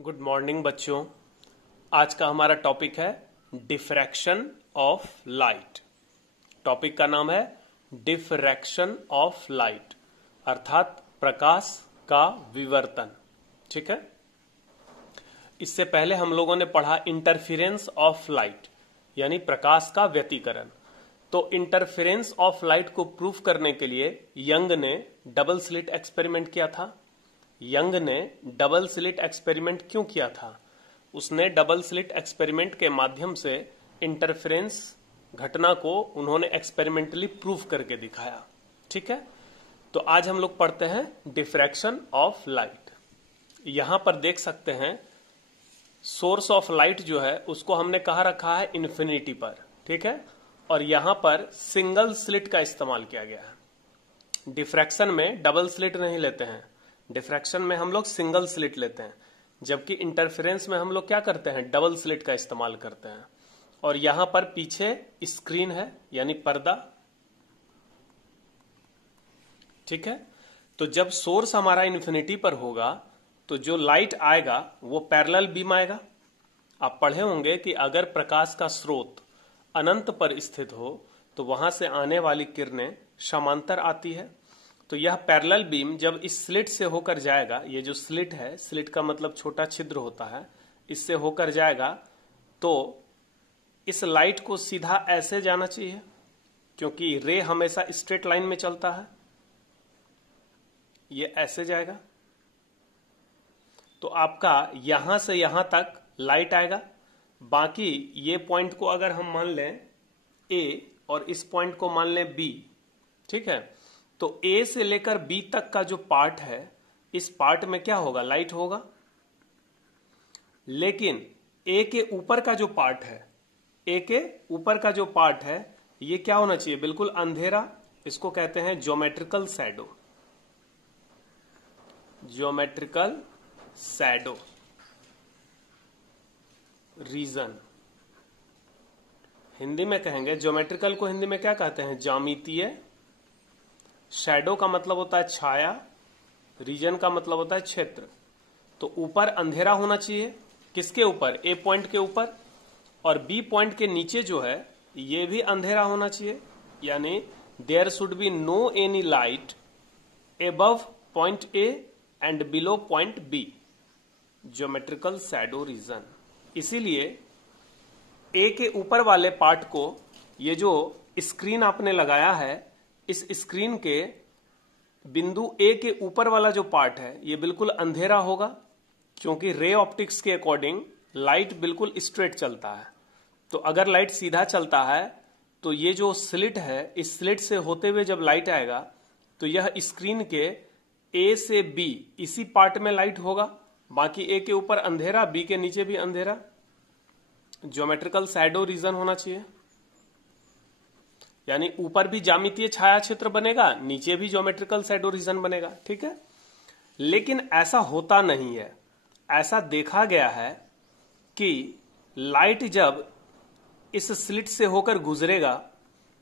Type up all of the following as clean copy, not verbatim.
Good morning बच्चों। आज का हमारा टॉपिक है डिफ्रैक्शन ऑफ लाइट। टॉपिक का नाम है डिफ्रैक्शन ऑफ लाइट, अर्थात प्रकाश का विवर्तन। ठीक है। इससे पहले हम लोगों ने पढ़ा इंटरफेरेंस ऑफ लाइट, यानी प्रकाश का व्यतिकरण। तो इंटरफेरेंस ऑफ लाइट को प्रूफ करने के लिए यंग ने डबल स्लिट एक्सपेरिमेंट किया था। यंग ने डबल स्लिट एक्सपेरिमेंट क्यों किया था? उसने डबल स्लिट एक्सपेरिमेंट के माध्यम से इंटरफेरेंस घटना को उन्होंने एक्सपेरिमेंटली प्रूफ करके दिखाया। ठीक है। तो आज हम लोग पढ़ते हैं डिफ्रैक्शन ऑफ लाइट। यहां पर देख सकते हैं सोर्स ऑफ लाइट जो है उसको हमने कहा रखा है इन्फिनिटी पर। ठीक है। और यहां पर सिंगल स्लिट का इस्तेमाल किया गया है। डिफ्रैक्शन में डबल स्लिट नहीं लेते हैं, डिफ्रैक्शन में हम लोग सिंगल स्लिट लेते हैं, जबकि इंटरफेरेंस में हम लोग क्या करते हैं, डबल स्लिट का इस्तेमाल करते हैं। और यहां पर पीछे स्क्रीन है, यानी पर्दा। ठीक है। तो जब सोर्स हमारा इन्फिनिटी पर होगा तो जो लाइट आएगा वो पैरेलल बीम आएगा। आप पढ़े होंगे कि अगर प्रकाश का स्रोत अनंत पर स्थित हो तो वहां से आने वाली किरणें समांतर आती है। तो यह पैरेलल बीम जब इस स्लिट से होकर जाएगा, ये जो स्लिट है, स्लिट का मतलब छोटा छिद्र होता है, इससे होकर जाएगा तो इस लाइट को सीधा ऐसे जाना चाहिए, क्योंकि रे हमेशा स्ट्रेट लाइन में चलता है। ये ऐसे जाएगा तो आपका यहां से यहां तक लाइट आएगा। बाकी ये पॉइंट को अगर हम मान लें ए और इस पॉइंट को मान लें बी, ठीक है, तो ए से लेकर बी तक का जो पार्ट है, इस पार्ट में क्या होगा, लाइट होगा। लेकिन ए के ऊपर का जो पार्ट है, ए के ऊपर का जो पार्ट है, ये क्या होना चाहिए, बिल्कुल अंधेरा। इसको कहते हैं geometrical shadow. Geometrical shadow reason Hindi में कहेंगे। ज्योमेट्रिकल को हिंदी में क्या कहते हैं, ज्यामितीय। शैडो का मतलब होता है छाया, रीजन का मतलब होता है क्षेत्र। तो ऊपर अंधेरा होना चाहिए, किसके ऊपर, ए पॉइंट के ऊपर। और बी पॉइंट के नीचे जो है ये भी अंधेरा होना चाहिए, यानी there should be no any light above point A and below point B. Geometrical shadow region. इसीलिए ए के ऊपर वाले पार्ट को, ये जो स्क्रीन आपने लगाया है, इस स्क्रीन के बिंदु ए के ऊपर वाला जो पार्ट है ये बिल्कुल अंधेरा होगा, क्योंकि रे ऑप्टिक्स के अकॉर्डिंग लाइट बिल्कुल स्ट्रेट चलता है। तो अगर लाइट सीधा चलता है तो ये जो स्लिट है, इस स्लिट से होते हुए जब लाइट आएगा तो यह स्क्रीन के ए से बी इसी पार्ट में लाइट होगा। बाकी ए के ऊपर अंधेरा, बी के नीचे भी अंधेरा। ज्योमेट्रिकल शैडो रीजन होना चाहिए, यानी ऊपर भी ज्यामितीय छाया क्षेत्र बनेगा, नीचे भी ज्योमेट्रिकल शैडो रीजन बनेगा। ठीक है। लेकिन ऐसा होता नहीं है। ऐसा देखा गया है कि लाइट जब इस स्लिट से होकर गुजरेगा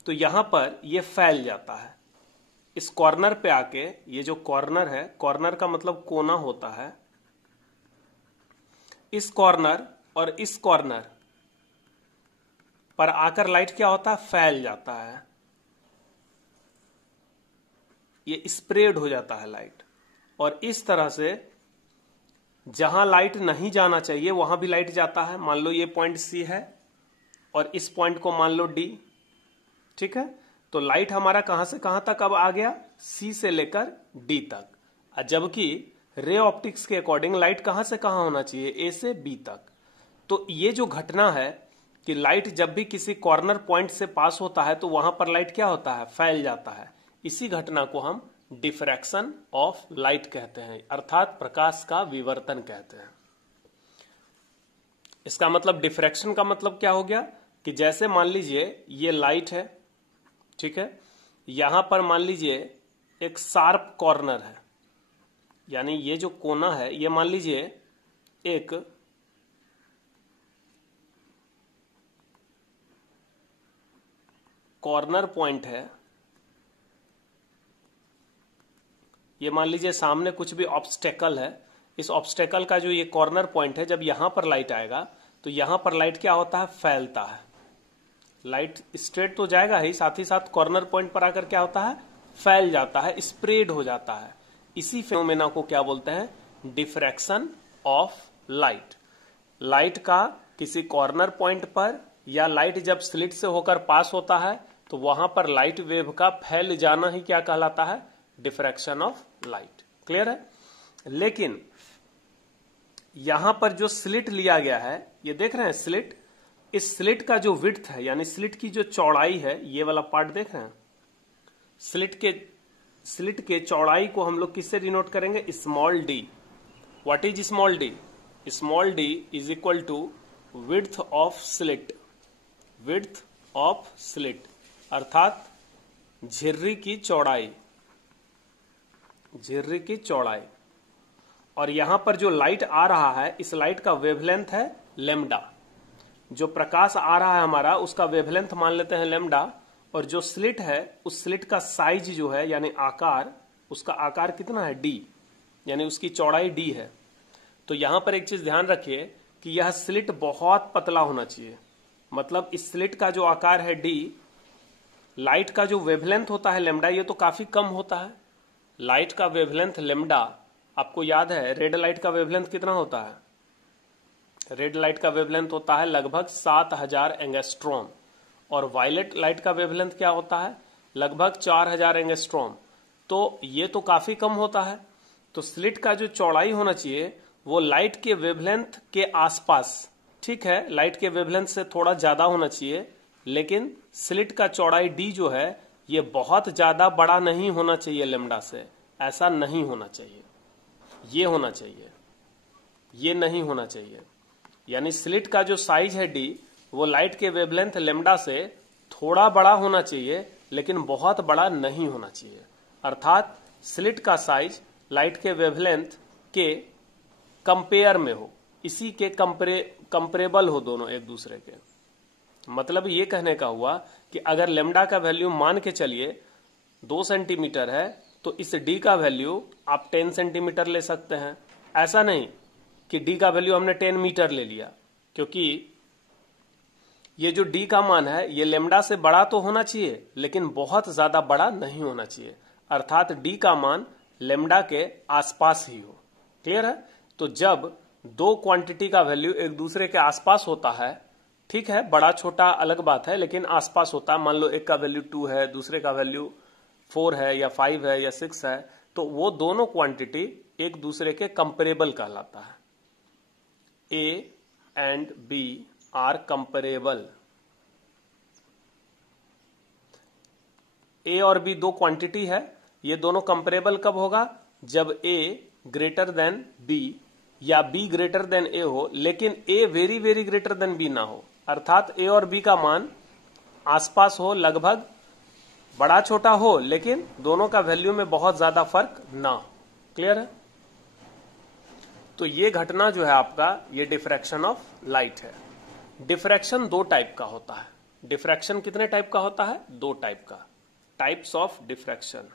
तो यहां पर यह फैल जाता है। इस कॉर्नर पे आके, ये जो कॉर्नर है, कॉर्नर का मतलब कोना होता है, इस कॉर्नर और इस कॉर्नर पर आकर लाइट क्या होता है, फैल जाता है। ये स्प्रेड हो जाता है लाइट। और इस तरह से जहां लाइट नहीं जाना चाहिए वहां भी लाइट जाता है। मान लो ये पॉइंट सी है और इस पॉइंट को मान लो डी। ठीक है। तो लाइट हमारा कहां से कहां तक अब आ गया, सी से लेकर डी तक। जबकि रे ऑप्टिक्स के अकॉर्डिंग लाइट कहां से कहां होना चाहिए, ए से बी तक। तो ये जो घटना है कि लाइट जब भी किसी कॉर्नर पॉइंट से पास होता है तो वहां पर लाइट क्या होता है, फैल जाता है। इसी घटना को हम डिफ्रैक्शन ऑफ लाइट कहते हैं, अर्थात प्रकाश का विवर्तन कहते हैं। इसका मतलब, डिफ्रैक्शन का मतलब क्या हो गया कि जैसे मान लीजिए ये लाइट है, ठीक है, यहां पर मान लीजिए एक शार्प कॉर्नर है, यानी ये जो कोना है ये मान लीजिए एक कॉर्नर पॉइंट है। ये मान लीजिए सामने कुछ भी ऑब्स्टेकल है, इस ऑब्स्टेकल का जो ये कॉर्नर पॉइंट है, जब यहां पर लाइट आएगा तो यहां पर लाइट क्या होता है, फैलता है। लाइट स्ट्रेट तो जाएगा ही, साथ साथ कॉर्नर पॉइंट पर आकर क्या होता है, फैल जाता है, स्प्रेड हो जाता है। इसी फेनोमेना को क्या बोलते हैं, डिफ्रैक्शन ऑफ लाइट। लाइट का किसी कॉर्नर पॉइंट पर या लाइट जब स्लिट से होकर पास होता है तो वहां पर लाइट वेव का फैल जाना ही क्या कहलाता है, डिफ्रैक्शन ऑफ लाइट। क्लियर है। लेकिन यहां पर जो स्लिट लिया गया है, ये देख रहे हैं स्लिट, इस स्लिट का जो विड्थ है यानी स्लिट की जो चौड़ाई है, ये वाला पार्ट देख रहे हैं, स्लिट के चौड़ाई को हम लोग किससे डिनोट करेंगे, small D. What is small D, small D is equal to width of slit, width of slit अर्थात झिर्री की चौड़ाई, झिर्री की चौड़ाई। और यहां पर जो लाइट आ रहा है, इस लाइट का वेवलेंथ है लेमडा। जो प्रकाश आ रहा है हमारा, उसका वेवलेंथ मान लेते हैं लेमडा। और जो स्लिट है, उस स्लिट का साइज जो है यानी आकार, उसका आकार कितना है, डी, यानी उसकी चौड़ाई डी है। तो यहां पर एक चीज ध्यान रखिए कि यह स्लिट बहुत पतला होना चाहिए। मतलब इस स्लिट का जो आकार है डी, लाइट का जो वेवलेंथ होता है लेमडा, ये तो काफी कम होता है। लाइट का वेवलेंथ लेमडा, आपको याद है रेड लाइट का वेवलेंथ कितना होता है, रेड लाइट का वेवलेंथ होता है लगभग 7000 एंगस्ट्रॉम। और वायलेट लाइट का वेवलेंथ क्या होता है, लगभग 4000 एंगस्ट्रॉम। तो ये तो काफी कम होता है। तो स्लिट का जो चौड़ाई होना चाहिए वो लाइट के वेवलेंथ के आसपास, ठीक है, लाइट के वेवलेंथ से थोड़ा ज्यादा होना चाहिए, लेकिन स्लिट का चौड़ाई डी जो है ये बहुत ज्यादा बड़ा नहीं होना चाहिए लेमडा से, ऐसा नहीं होना चाहिए, ये होना चाहिए, ये नहीं होना चाहिए। यानी स्लिट का जो साइज है डी, वो लाइट के वेवलेंथ लेमडा से थोड़ा बड़ा होना चाहिए, लेकिन बहुत बड़ा नहीं होना चाहिए। अर्थात स्लिट का साइज लाइट के वेवलेंथ के कंपेयर में हो, इसी के कंपेरेबल हो दोनों एक दूसरे के। मतलब ये कहने का हुआ कि अगर लेमडा का वैल्यू मान के चलिए 2 सेंटीमीटर है, तो इस डी का वैल्यू आप 10 सेंटीमीटर ले सकते हैं। ऐसा नहीं कि डी का वैल्यू हमने 10 मीटर ले लिया, क्योंकि ये जो डी का मान है ये लेमडा से बड़ा तो होना चाहिए, लेकिन बहुत ज्यादा बड़ा नहीं होना चाहिए। अर्थात डी का मान लेमडा के आसपास ही हो। क्लियर है। तो जब दो क्वांटिटी का वैल्यू एक दूसरे के आसपास होता है, ठीक है, बड़ा छोटा अलग बात है, लेकिन आसपास होता है, मान लो एक का वैल्यू 2 है, दूसरे का वैल्यू 4 है या 5 है या 6 है, तो वो दोनों क्वांटिटी एक दूसरे के कंपेरेबल कहलाता है। A and B are comparable. A और बी दो क्वांटिटी है, ये दोनों कंपेरेबल कब होगा, जब ए ग्रेटर देन बी या बी ग्रेटर देन ए हो, लेकिन A very very greater than B ना हो। अर्थात ए और बी का मान आसपास हो, लगभग बड़ा छोटा हो, लेकिन दोनों का वैल्यू में बहुत ज्यादा फर्क ना हो। क्लियर है। तो ये घटना जो है आपका, ये डिफ्रैक्शन ऑफ लाइट है। डिफ्रैक्शन दो टाइप का होता है। डिफ्रैक्शन कितने टाइप का होता है, दो टाइप का, टाइप्स ऑफ डिफ्रैक्शन।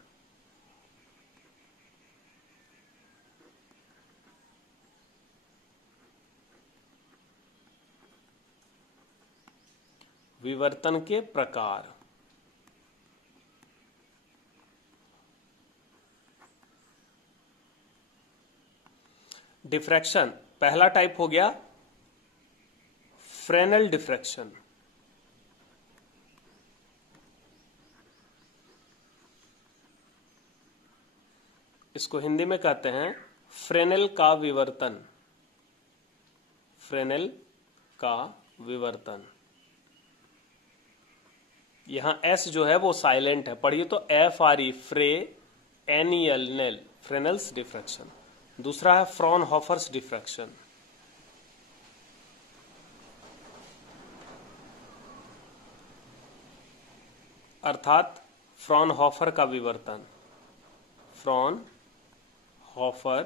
विवर्तन के प्रकार। डिफ्रैक्शन पहला टाइप हो गया फ्रेनेल डिफ्रैक्शन। इसको हिंदी में कहते हैं फ्रेनेल का विवर्तन, फ्रेनेल का विवर्तन। यहां एस जो है वो साइलेंट है, पढ़िए तो FRE, फ्रे एनियल नेल, फ्रेनेल्स डिफ्रैक्शन। दूसरा है फ्रॉनहोफर्स डिफ्रैक्शन। अर्थात फ्रॉनहोफर का विवर्तन, फ्रॉनहोफर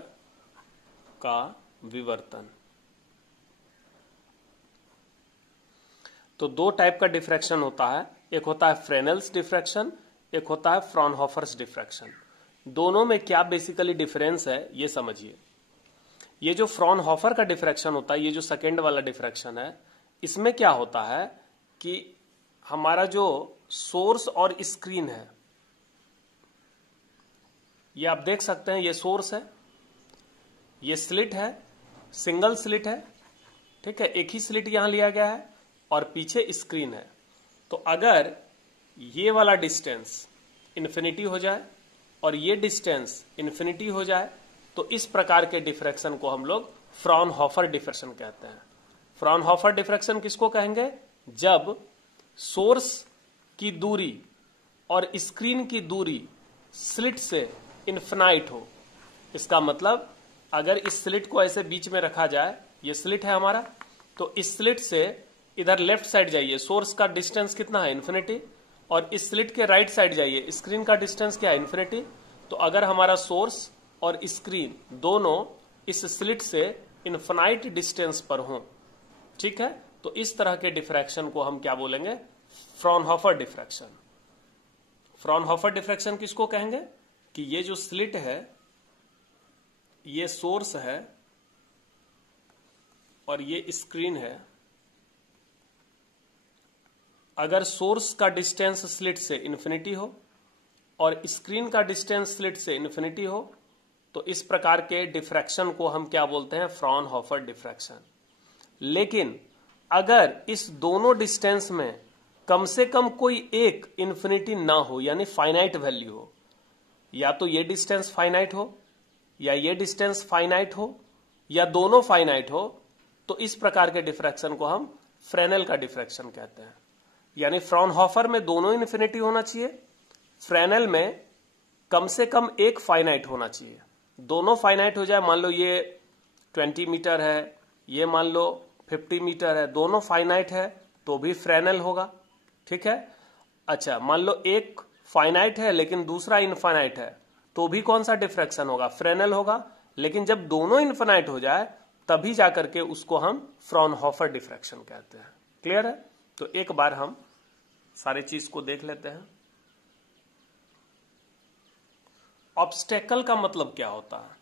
का विवर्तन। तो दो टाइप का डिफ्रैक्शन होता है, एक होता है फ्रेनेल्स डिफ्रैक्शन, एक होता है फ्रॉनहोफर्स डिफ्रैक्शन। दोनों में क्या बेसिकली डिफरेंस है ये समझिए। ये जो फ्रॉनहोफर का डिफ्रैक्शन होता है, ये जो सेकेंड वाला डिफ्रैक्शन है, इसमें क्या होता है कि हमारा जो सोर्स और स्क्रीन है, ये आप देख सकते हैं, ये सोर्स है, ये स्लिट है, सिंगल स्लिट है, ठीक है, एक ही स्लिट यहां लिया गया है और पीछे स्क्रीन है। तो अगर ये वाला डिस्टेंस इन्फिनिटी हो जाए और ये डिस्टेंस इन्फिनिटी हो जाए तो इस प्रकार के डिफ्रैक्शन को हम लोग फ्रॉनहोफर डिफ्रैक्शन कहते हैं। फ्रॉनहोफर डिफ्रैक्शन किसको कहेंगे? जब सोर्स की दूरी और स्क्रीन की दूरी स्लिट से इन्फिनाइट हो। इसका मतलब अगर इस स्लिट को ऐसे बीच में रखा जाए, ये स्लिट है हमारा, तो इस स्लिट से इधर लेफ्ट साइड जाइए, सोर्स का डिस्टेंस कितना है? इन्फिनिटी। और इस स्लिट के राइट साइड जाइए, स्क्रीन का डिस्टेंस क्या है? इन्फिनिटी। तो अगर हमारा सोर्स और स्क्रीन दोनों इस स्लिट से इन्फिनाइट डिस्टेंस पर हों, ठीक है, तो इस तरह के डिफ्रैक्शन को हम क्या बोलेंगे? Fraunhofer diffraction. फ्रॉनहोफर डिफ्रैक्शन किसको कहेंगे? कि ये जो स्लिट है, ये सोर्स है और ये स्क्रीन है। अगर सोर्स का डिस्टेंस स्लिट से इन्फिनिटी हो और स्क्रीन का डिस्टेंस स्लिट से इन्फिनिटी हो तो इस प्रकार के डिफ्रैक्शन को हम क्या बोलते हैं? Fraunhofer diffraction. लेकिन अगर इस दोनों डिस्टेंस में कम से कम कोई एक इन्फिनिटी ना हो, यानी फाइनाइट वैल्यू हो, या तो ये डिस्टेंस फाइनाइट हो या ये डिस्टेंस फाइनाइट हो या दोनों फाइनाइट हो, तो इस प्रकार के डिफ्रैक्शन को हम फ्रेनेल का डिफ्रैक्शन कहते हैं। यानी फ्रॉनहोफर में दोनों इन्फिनिटी होना चाहिए, फ्रेनेल में कम से कम एक फाइनाइट होना चाहिए। दोनों फाइनाइट हो जाए, मान लो ये 20 मीटर है, ये मान लो 50 मीटर है, दोनों फाइनाइट है तो भी फ्रेनेल होगा, ठीक है। अच्छा, मान लो एक फाइनाइट है लेकिन दूसरा इनफाइनाइट है तो भी कौन सा डिफ्रैक्शन होगा? फ्रेनेल होगा। लेकिन जब दोनों इनफाइनाइट हो जाए तभी जाकर के उसको हम फ्रॉनहोफर डिफ्रैक्शन कहते हैं। क्लियर है? तो एक बार हम सारी चीज को देख लेते हैं। ऑब्स्टेकल का मतलब क्या होता है?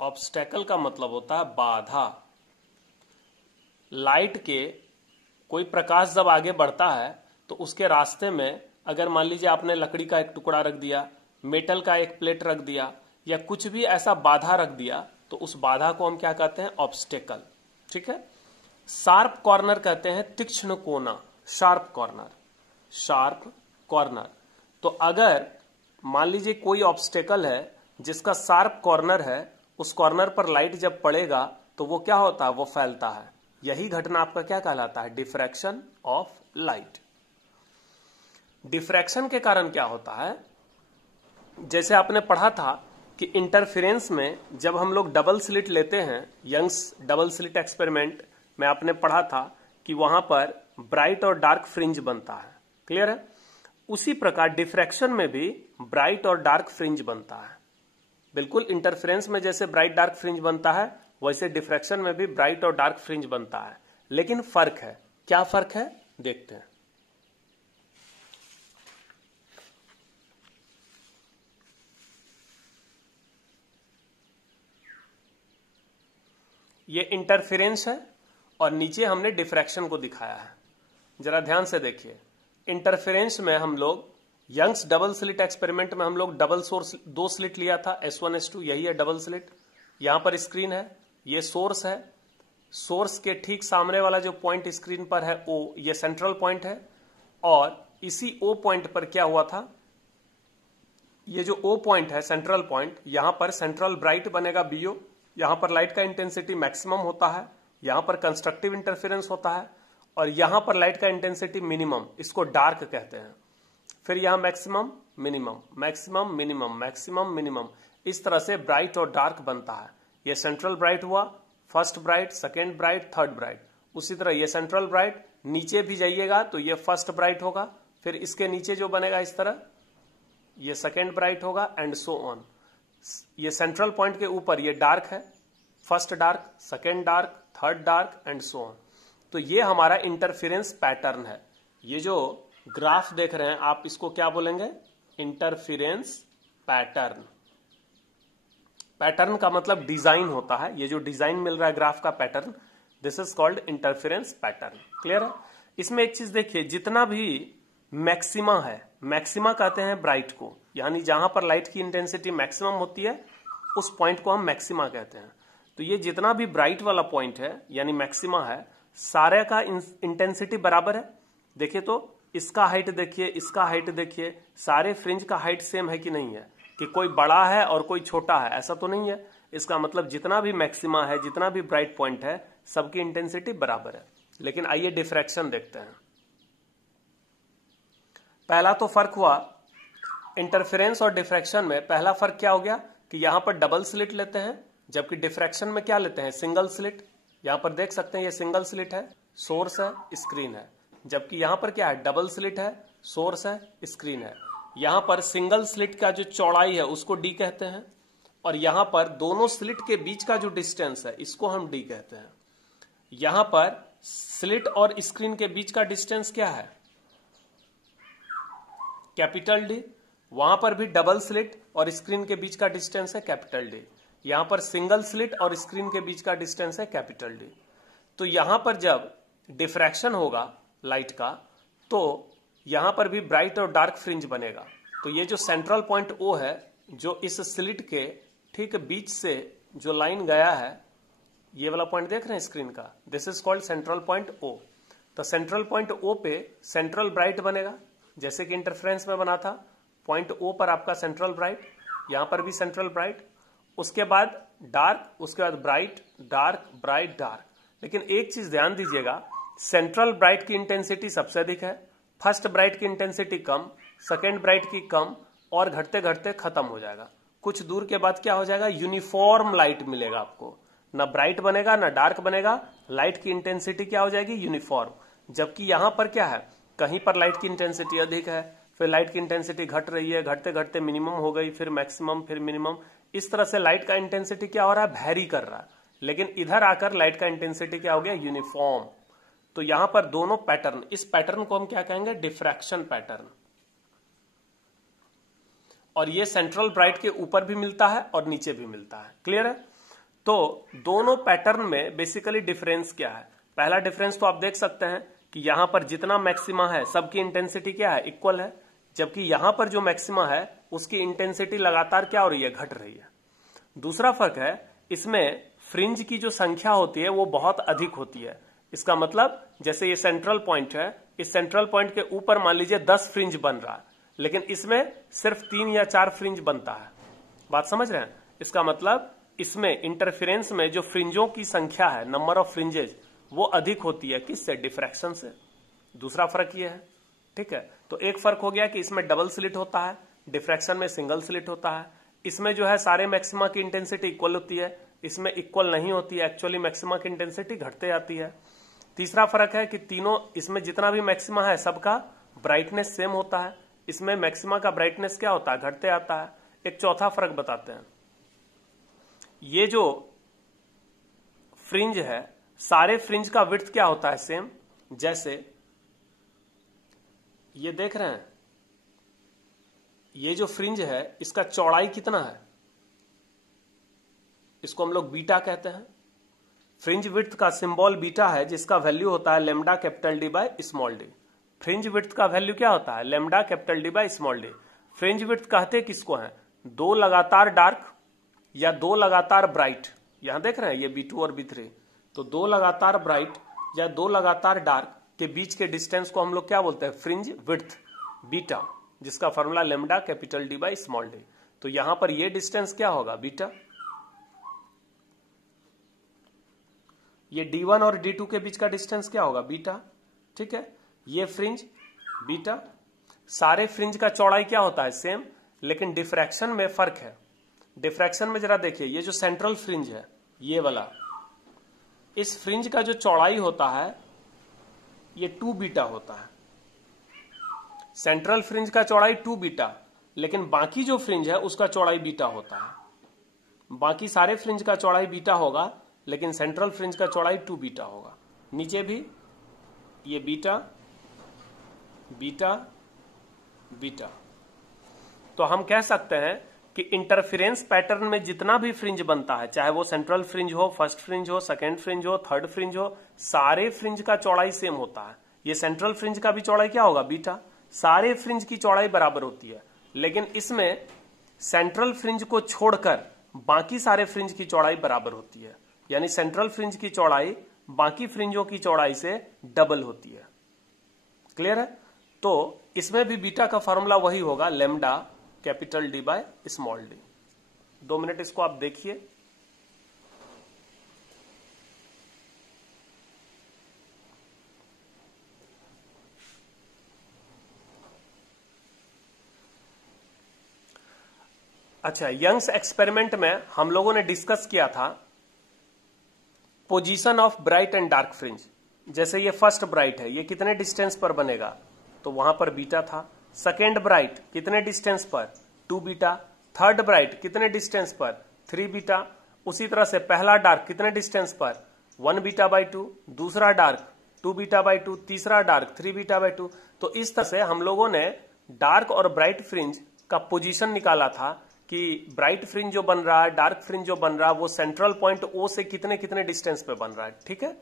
ऑब्स्टेकल का मतलब होता है बाधा। लाइट के कोई प्रकाश जब आगे बढ़ता है तो उसके रास्ते में अगर मान लीजिए आपने लकड़ी का एक टुकड़ा रख दिया, मेटल का एक प्लेट रख दिया या कुछ भी ऐसा बाधा रख दिया तो उस बाधा को हम क्या कहते हैं? ऑब्स्टेकल, ठीक है। शार्प कॉर्नर कहते हैं तीक्ष्ण कोना, शार्प कॉर्नर, शार्प कॉर्नर। तो अगर मान लीजिए कोई ऑब्स्टेकल है जिसका शार्प कॉर्नर है, उस कॉर्नर पर लाइट जब पड़ेगा तो वो क्या होता है? वो फैलता है। यही घटना आपका क्या कहलाता है? Diffraction of light. डिफ्रैक्शन के कारण क्या होता है? जैसे आपने पढ़ा था कि इंटरफेरेंस में जब हम लोग डबल स्लिट लेते हैं, यंग्स डबल स्लिट एक्सपेरिमेंट में आपने पढ़ा था कि वहां पर ब्राइट और डार्क फ्रिंज बनता है। क्लियर है? उसी प्रकार डिफ्रैक्शन में भी ब्राइट और डार्क फ्रिंज बनता है। बिल्कुल इंटरफेरेंस में जैसे ब्राइट डार्क फ्रिंज बनता है वैसे डिफ्रैक्शन में भी ब्राइट और डार्क फ्रिंज बनता है। लेकिन फर्क है, क्या फर्क है? देखते हैं। ये इंटरफेरेंस है और नीचे हमने डिफ्रैक्शन को दिखाया है। जरा ध्यान से देखिए। इंटरफेरेंस में हम लोग यंग्स डबल स्लिट एक्सपेरिमेंट में हम लोग डबल सोर्स दो स्लिट लिया था, S1 S2, यही है डबल स्लिट। यहां पर स्क्रीन है, ये सोर्स है, सोर्स के ठीक सामने वाला जो पॉइंट स्क्रीन पर है O, ये सेंट्रल पॉइंट है। और इसी O पॉइंट पर क्या हुआ था? ये जो O पॉइंट है, सेंट्रल पॉइंट, यहां पर सेंट्रल ब्राइट बनेगा BO, यहां पर लाइट का इंटेंसिटी मैक्सिमम होता है, यहां पर कंस्ट्रक्टिव इंटरफेरेंस होता है और यहां पर लाइट का इंटेंसिटी मिनिमम, इसको डार्क कहते हैं। फिर यहां maximum minimum, maximum minimum, maximum minimum, इस तरह से ब्राइट और डार्क बनता है। ये सेंट्रल ब्राइट हुआ, first bright, second bright, third bright. उसी तरह ये सेंट्रल ब्राइट, नीचे भी जाइएगा तो ये फर्स्ट ब्राइट होगा, फिर इसके नीचे जो बनेगा इस तरह ये सेकेंड ब्राइट होगा एंड सो ऑन। ये सेंट्रल पॉइंट के ऊपर ये डार्क है, first dark, second dark, third dark and so on. तो ये हमारा इंटरफेरेंस पैटर्न है। ये जो ग्राफ देख रहे हैं आप, इसको क्या बोलेंगे? Interference pattern. पैटर्न का मतलब डिजाइन होता है, ये जो डिजाइन मिल रहा है ग्राफ का pattern, this is called interference pattern. Clear है? इसमें एक चीज देखिए, जितना भी मैक्सिमा है, मैक्सिमा कहते हैं ब्राइट को, यानी जहां पर लाइट की इंटेंसिटी मैक्सिमम होती है उस पॉइंट को हम मैक्सिमा कहते हैं। तो ये जितना भी ब्राइट वाला पॉइंट है यानी मैक्सिमा है, सारे का इंटेंसिटी बराबर है। देखिए तो इसका हाइट देखिए, इसका हाइट देखिए, सारे फ्रिंज का हाइट सेम है कि नहीं है, कि कोई बड़ा है और कोई छोटा है, ऐसा तो नहीं है। इसका मतलब जितना भी मैक्सिमा है, जितना भी ब्राइट पॉइंट है, सबकी इंटेंसिटी बराबर है। लेकिन आइए डिफ्रैक्शन देखते हैं। पहला तो फर्क हुआ इंटरफेरेंस और डिफ्रैक्शन में। पहला फर्क क्या हो गया कि यहां पर डबल स्लिट लेते हैं, जबकि डिफ्रैक्शन में क्या लेते हैं, सिंगल स्लिट। यहां पर देख सकते हैं ये सिंगल स्लिट है, सोर्स है, स्क्रीन है, जबकि यहां पर क्या है, डबल स्लिट है, सोर्स है, स्क्रीन है। यहां पर सिंगल स्लिट का जो चौड़ाई है उसको डी कहते हैं, और यहां पर दोनों स्लिट के बीच का जो डिस्टेंस है इसको हम डी कहते हैं। यहां पर स्लिट और स्क्रीन के बीच का डिस्टेंस क्या है, कैपिटल डी। वहां पर भी डबल स्लिट और स्क्रीन के बीच का डिस्टेंस है कैपिटल डी। यहां पर सिंगल स्लिट और स्क्रीन के बीच का डिस्टेंस है कैपिटल डी। तो यहां पर जब डिफ्रैक्शन होगा लाइट का, तो यहां पर भी ब्राइट और डार्क फ्रिंज बनेगा। तो ये जो सेंट्रल पॉइंट ओ है, जो इस स्लिट के ठीक बीच से जो लाइन गया है, ये वाला पॉइंट देख रहे हैं स्क्रीन का, this is called central point O. तो सेंट्रल पॉइंट ओ पे सेंट्रल ब्राइट बनेगा, जैसे कि इंटरफेरेंस में बना था। पॉइंट ओ पर आपका सेंट्रल ब्राइट, यहां पर भी सेंट्रल ब्राइट, उसके बाद डार्क, उसके बाद ब्राइट, डार्क, ब्राइट, डार्क। लेकिन एक चीज ध्यान दीजिएगा, सेंट्रल ब्राइट की इंटेंसिटी सबसे अधिक है, फर्स्ट ब्राइट की इंटेंसिटी कम, सेकेंड ब्राइट की कम, और घटते घटते खत्म हो जाएगा। कुछ दूर के बाद क्या हो जाएगा, यूनिफॉर्म लाइट मिलेगा आपको, ना ब्राइट बनेगा ना डार्क बनेगा, लाइट की इंटेंसिटी क्या हो जाएगी, यूनिफॉर्म। जबकि यहां पर क्या है, कहीं पर लाइट की इंटेंसिटी अधिक है, फिर लाइट की इंटेंसिटी घट रही है, घटते घटते मिनिमम हो गई, फिर मैक्सिमम, फिर मिनिमम। इस तरह से लाइट का इंटेंसिटी क्या हो रहा है, वैरी कर रहा है। लेकिन इधर आकर लाइट का इंटेंसिटी क्या हो गया, यूनिफॉर्म। तो यहां पर दोनों पैटर्न, इस पैटर्न को हम क्या कहेंगे, डिफ्रैक्शन पैटर्न। और ये सेंट्रल ब्राइट के ऊपर भी मिलता है और नीचे भी मिलता है। क्लियर है? तो दोनों पैटर्न में बेसिकली डिफरेंस क्या है। पहला डिफरेंस तो आप देख सकते हैं कि यहां पर जितना मैक्सिमा है सबकी इंटेंसिटी क्या है, इक्वल है, जबकि यहां पर जो मैक्सिमा है उसकी इंटेंसिटी लगातार क्या हो रही है, घट रही है। दूसरा फर्क है, इसमें फ्रिंज की जो संख्या होती है वो बहुत अधिक होती है। इसका मतलब जैसे ये सेंट्रल पॉइंट है, इस सेंट्रल पॉइंट के ऊपर मान लीजिए 10 फ्रिंज बन रहा है, लेकिन इसमें सिर्फ 3 या 4 फ्रिंज बनता है। बात समझ रहे हैं? इसका मतलब इसमें इंटरफेरेंस में जो फ्रिंजों की संख्या है, नंबर ऑफ फ्रिंजेज, वो अधिक होती है। किससे? डिफ्रैक्शन से। दूसरा फर्क ये है। ठीक है, तो एक फर्क हो गया कि इसमें डबल स्लिट होता है, डिफ्रैक्शन में सिंगल स्लिट होता है। इसमें जो है सारे मैक्सिमा की इंटेंसिटी इक्वल होती है, इसमें इक्वल नहीं होती है, एक्चुअली मैक्सिमा की इंटेंसिटी घटते जाती है। तीसरा फर्क है कि तीनों, इसमें जितना भी मैक्सिमा है सबका ब्राइटनेस सेम होता है, इसमें मैक्सिमा का ब्राइटनेस क्या होता है, घटते आता है। एक चौथा फर्क बताते हैं, ये जो फ्रिंज है, सारे फ्रिंज का विड्थ क्या होता है, सेम। जैसे ये देख रहे हैं, ये जो फ्रिंज है इसका चौड़ाई कितना है, इसको हम लोग बीटा कहते हैं। फ्रिंज विड्थ का सिंबल बीटा है, जिसका वैल्यू होता है lambda capital D by small D. Fringe width का वैल्यू क्या होता है, lambda capital D by small D. Fringe width कहते किसको हैं, दो लगातार डार्क या दो लगातार ब्राइट। यहां देख रहे हैं ये B2 और B3, तो दो लगातार ब्राइट या दो लगातार डार्क के बीच के डिस्टेंस को हम लोग क्या बोलते हैं, फ्रिंज विड्थ, बीटा, जिसका formula lambda capital D by small D. तो यहां पर ये डिस्टेंस क्या होगा, बीटा। ये D1 और D2 के बीच का डिस्टेंस क्या होगा, बीटा। ठीक है, ये फ्रिंज बीटा। सारे फ्रिंज का चौड़ाई क्या होता है, सेम, लेकिन डिफ्रैक्शन में फर्क है। डिफ्रैक्शन में जरा देखिए, ये जो सेंट्रल फ्रिंज है ये वाला, इस फ्रिंज का जो चौड़ाई होता है ये 2 बीटा होता है। सेंट्रल फ्रिंज का चौड़ाई 2 बीटा, लेकिन बाकी जो फ्रिंज है उसका चौड़ाई बीटा होता है। बाकी सारे फ्रिंज का चौड़ाई बीटा होगा, लेकिन सेंट्रल फ्रिंज का चौड़ाई 2 बीटा होगा। नीचे भी ये बीटा बीटा बीटा। तो हम कह सकते हैं कि इंटरफेरेंस पैटर्न में जितना भी फ्रिंज बनता है, चाहे वो सेंट्रल फ्रिंज हो, फर्स्ट फ्रिंज हो, सेकेंड फ्रिंज हो, थर्ड फ्रिंज हो, सारे फ्रिंज का चौड़ाई सेम होता है। ये सेंट्रल फ्रिंज का भी चौड़ाई क्या होगा, बीटा। सारे फ्रिंज की चौड़ाई बराबर होती है, लेकिन इसमें सेंट्रल फ्रिंज को छोड़कर बाकी सारे फ्रिंज की चौड़ाई बराबर होती है। यानी सेंट्रल फ्रिंज की चौड़ाई बाकी फ्रिंजों की चौड़ाई से डबल होती है। क्लियर है? तो इसमें भी बीटा का फॉर्मूला वही होगा, lambda capital D by small D. 2 minute इसको आप देखिए। अच्छा, यंग्स एक्सपेरिमेंट में हम लोगों ने डिस्कस किया था position of bright and dark fringe. जैसे ये फर्स्ट ब्राइट है, ये कितने डिस्टेंस पर बनेगा, तो वहां पर बीटा था। सेकेंड ब्राइट कितने डिस्टेंस पर, 2 बीटा। थर्ड ब्राइट कितने डिस्टेंस पर, 3 बीटा। उसी तरह से पहला डार्क कितने डिस्टेंस पर, 1 बीटा बाई 2। दूसरा डार्क 2 बीटा बाई 2। तीसरा डार्क 3 बीटा बाई 2। तो इस तरह से हम लोगों ने डार्क और ब्राइट फ्रिंज का पोजीशन निकाला था कि ब्राइट फ्रिंज जो बन रहा है, डार्क फ्रिंज जो बन रहा है, वो सेंट्रल पॉइंट ओ से कितने कितने डिस्टेंस पे बन रहा है। ठीक है,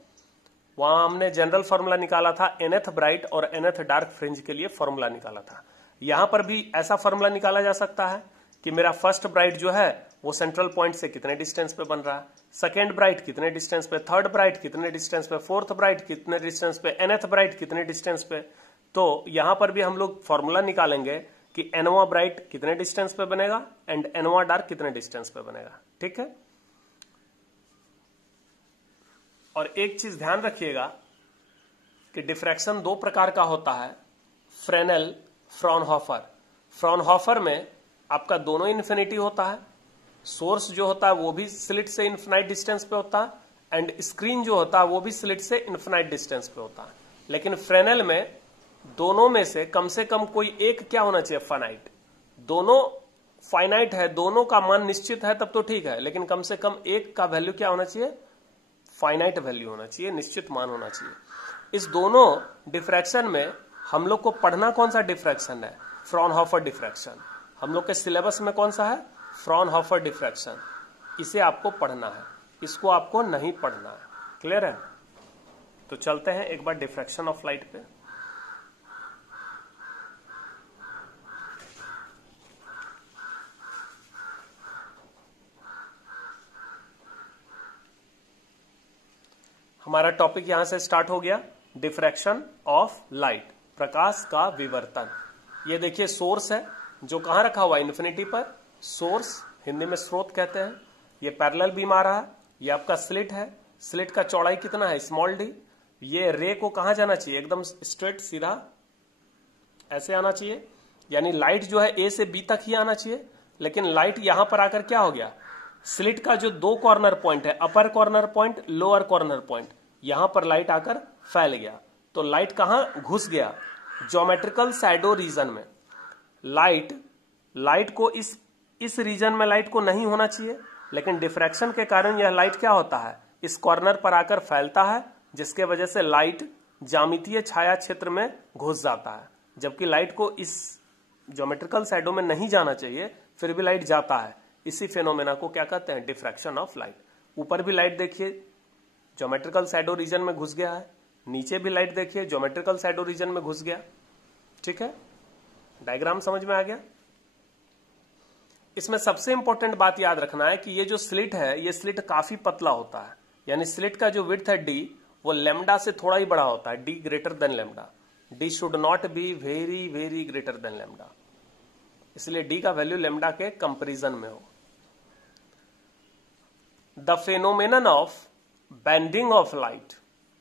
वहां हमने जनरल फॉर्मूला निकाला था nth ब्राइट और nth डार्क फ्रिंज के लिए फॉर्मूला निकाला था। यहां पर भी ऐसा फॉर्मूला निकाला जा सकता है कि मेरा फर्स्ट ब्राइट जो है वो सेंट्रल पॉइंट से कितने डिस्टेंस पे बन रहा है, सेकेंड ब्राइट कितने डिस्टेंस पे, थर्ड ब्राइट कितने डिस्टेंस पे, फोर्थ ब्राइट कितने डिस्टेंस पे, nth ब्राइट कितने डिस्टेंस पे। तो यहां पर भी हम लोग फॉर्मूला निकालेंगे कि nवां ब्राइट कितने डिस्टेंस पे बनेगा एंड nवां डार्क कितने डिस्टेंस पे बनेगा। ठीक है, और एक चीज ध्यान रखिएगा कि डिफ्रैक्शन 2 प्रकार का होता है, फ्रेनेल, फ्रॉनहोफर। फ्रॉनहोफर में आपका दोनों इन्फिनिटी होता है, सोर्स जो होता है वो भी स्लिट से इन्फिनाइट डिस्टेंस पे होता है एंड स्क्रीन जो होता है वो भी स्लिट से इन्फिनाइट डिस्टेंस पे होता है। लेकिन फ्रेनेल में दोनों में से कम कोई एक क्या होना चाहिए, फाइनाइट। दोनों फाइनाइट है, दोनों का मान निश्चित है तब तो ठीक है, लेकिन कम से कम एक का वैल्यू क्या होना चाहिए, फाइनाइट वैल्यू होना चाहिए, निश्चित मान होना चाहिए। इस दोनों डिफ्रैक्शन में हम लोग को पढ़ना कौन सा डिफ्रैक्शन है, फ्रॉनहोफर डिफ्रैक्शन। हम लोग के सिलेबस में कौन सा है, फ्रॉनहोफर डिफ्रैक्शन। इसे आपको पढ़ना है, इसको आपको नहीं पढ़ना है। क्लियर है? तो चलते हैं एक बार डिफ्रैक्शन ऑफ लाइट पे। हमारा टॉपिक यहां से स्टार्ट हो गया, डिफ्रैक्शन ऑफ लाइट, प्रकाश का विवर्तन। ये देखिए सोर्स है जो कहां रखा हुआ है, इन्फिनिटी पर। सोर्स हिंदी में स्रोत कहते हैं। ये पैरेलल बीम आ रहा है, ये आपका स्लिट है, स्लिट का चौड़ाई कितना है, स्मॉल डी। ये रे को कहां जाना चाहिए, एकदम स्ट्रेट सीधा ऐसे आना चाहिए, यानी लाइट जो है ए से बी तक ही आना चाहिए। लेकिन लाइट यहां पर आकर क्या हो गया, स्लिट का जो 2 कॉर्नर पॉइंट है, अपर corner point, lower corner point, यहां पर लाइट आकर फैल गया। तो लाइट कहां घुस गया, ज्योमेट्रिकल शैडो रीजन में। लाइट को इस रीजन में लाइट को नहीं होना चाहिए, लेकिन डिफ्रैक्शन के कारण यह लाइट क्या होता है, इस कॉर्नर पर आकर फैलता है, जिसके वजह से लाइट ज्यामितीय छाया क्षेत्र में घुस जाता है। जबकि लाइट को इस ज्योमेट्रिकल शैडो में नहीं जाना चाहिए, फिर भी लाइट जाता है। इसी फेनोमेना को क्या कहते हैं, डिफ्रैक्शन ऑफ लाइट। ऊपर भी लाइट देखिए ज्योमेट्रिकल शैडो रीजन में घुस गया है, नीचे भी लाइट देखिए ज्योमेट्रिकल शैडो रीजन में घुस गया। ठीक है, डायग्राम समझ में आ गया। इसमें सबसे इंपॉर्टेंट बात याद रखना है कि ये जो स्लिट है, ये स्लिट काफी पतला होता है, यानी स्लिट का जो विड्थ है डी, वो लेमडा से थोड़ा ही बड़ा होता है, D greater than lambda. D should not be very very greater than lambda, इसलिए डी का वैल्यू लेमडा के कंपेरिजन में हो। The phenomenon of bending of light,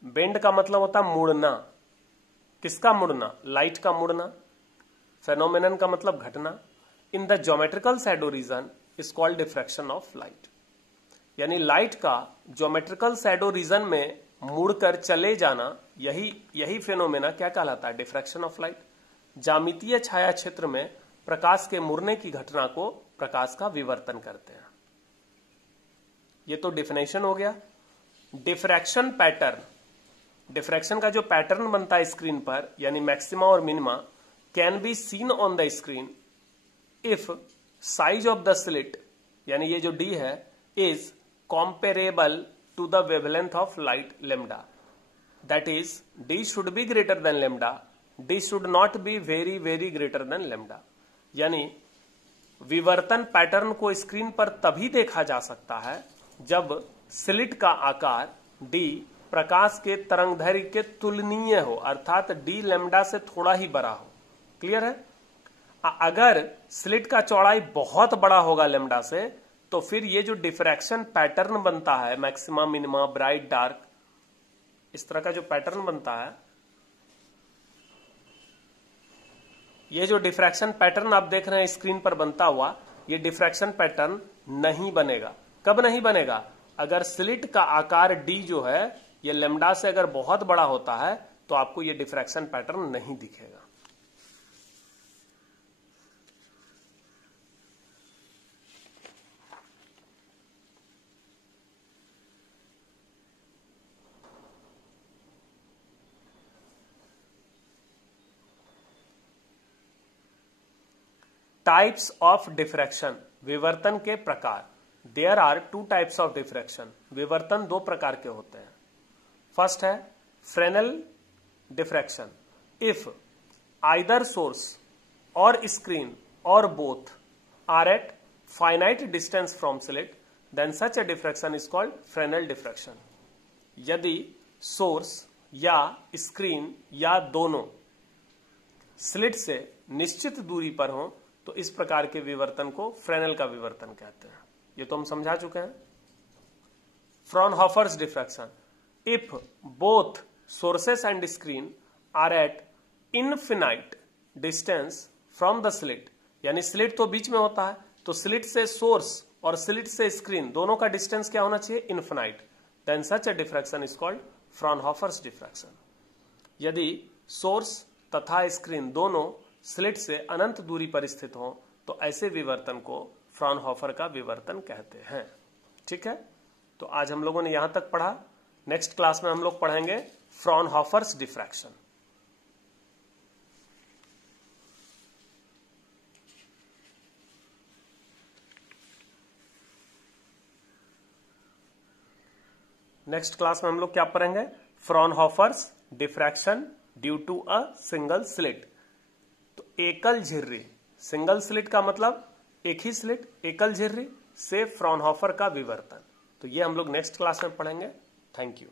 bend का मतलब होता है मुड़ना। किसका मुड़ना, लाइट का मुड़ना। फेनोमेनन का मतलब घटना। In the geometrical shadow reason is called diffraction of light, यानी लाइट का ज्योमेट्रिकल शैडो रीजन में मुड़कर चले जाना, यही फेनोमेना क्या कहलाता है, डिफ्रैक्शन ऑफ लाइट। ज्यामितीय छाया क्षेत्र में प्रकाश के मुड़ने की घटना को प्रकाश का विवर्तन करते हैं। ये तो डिफिनेशन हो गया। डिफ्रैक्शन पैटर्न, डिफ्रैक्शन का जो पैटर्न बनता है स्क्रीन पर, यानी मैक्सिमा और minima, can be seen on the screen if size of the slit यानी ये जो डी है is comparable to the wavelength of light lambda, that is D should be greater than lambda, D should not be very very greater than lambda. यानी विवर्तन pattern को screen पर तभी देखा जा सकता है जब स्लिट का आकार डी प्रकाश के तरंगदैर्घ्य के तुलनीय हो, अर्थात डी लेमडा से थोड़ा ही बड़ा हो। क्लियर है? अगर स्लिट का चौड़ाई बहुत बड़ा होगा लेमडा से, तो फिर ये जो डिफ्रैक्शन पैटर्न बनता है, मैक्सिमा मिनिमा ब्राइट डार्क, इस तरह का जो पैटर्न बनता है, ये जो डिफ्रैक्शन पैटर्न आप देख रहे हैं स्क्रीन पर बनता हुआ, ये डिफ्रैक्शन पैटर्न नहीं बनेगा। कब नहीं बनेगा? अगर स्लिट का आकार डी जो है ये लेमडा से अगर बहुत बड़ा होता है तो आपको ये डिफ्रैक्शन पैटर्न नहीं दिखेगा। टाइप्स ऑफ डिफ्रैक्शन, विवर्तन के प्रकार। There are two types of diffraction, विवर्तन दो प्रकार के होते हैं। फर्स्ट है Fresnel diffraction. If either source और स्क्रीन और both are at finite distance from slit, then such a diffraction is called Fresnel diffraction. यदि सोर्स या स्क्रीन या दोनों स्लिट से निश्चित दूरी पर हो तो इस प्रकार के विवर्तन को फ्रेनेल का विवर्तन कहते हैं। ये तो हम समझा चुके हैं। Fraunhofer's diffraction. If both sources and screen are at infinite distance from the slit, यानी स्लिट तो बीच में होता है, तो स्लिट से सोर्स और स्लिट से स्क्रीन दोनों का डिस्टेंस क्या होना चाहिए? Infinite. Then such a diffraction is called Fraunhofer's diffraction. यदि सोर्स तथा स्क्रीन दोनों स्लिट से अनंत दूरी पर स्थित हो तो ऐसे विवर्तन को फ्रॉनहोफर का विवर्तन कहते हैं। ठीक है, तो आज हम लोगों ने यहां तक पढ़ा। नेक्स्ट क्लास में हम लोग पढ़ेंगे फ्रॉनहोफर्स डिफ्रैक्शन। नेक्स्ट क्लास में हम लोग क्या पढ़ेंगे? Fraunhofer's diffraction due to a single slit. तो एकल झिर्री, सिंगल स्लिट का मतलब एक ही स्लिट, एकल झिर्री से फ्रॉनहोफर का विवर्तन। तो ये हम लोग नेक्स्ट क्लास में पढ़ेंगे। Thank you.